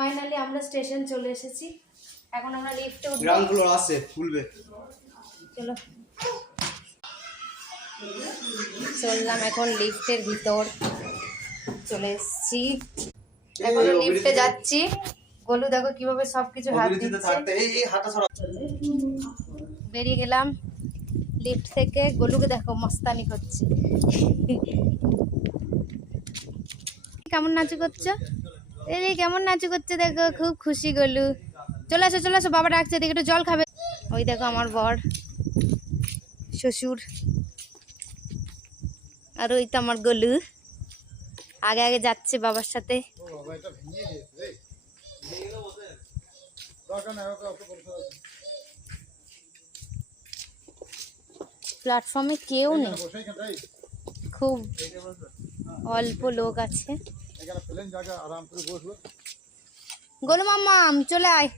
Finally আমরা station চলে এসেছি। এখন আমরা লিফটে উঠব। গ্রাউন্ড ফ্লোর আছে, খুলবে। চলো চললাম এখন লিফটের ভিতর চলে এসেছি। এখন লিফটে যাচ্ছি। গোলু দেখো কিভাবে সবকিছু হাত দিচ্ছে। এই হাঁটা ছড়া বেরিয়ে গেলাম লিফট থেকে। গোলুকে দেখো মস্তানি করছে। কেমন নাচু করছো? এই কেমন নাচু করছে দেখো, খুব খুশি গোলু। চলে আসো বাবা ডাকছে, দেখে একটু জল খাবে। ওই দেখো আমার বর শ্বশুর, আর ওই তো আমার গোলু আগে আগে যাচ্ছে বাবার সাথে। প্ল্যাটফর্মে কেউ নেই, খুব অল্প লোক আছে। গোলু মাম্মা চলে আয়।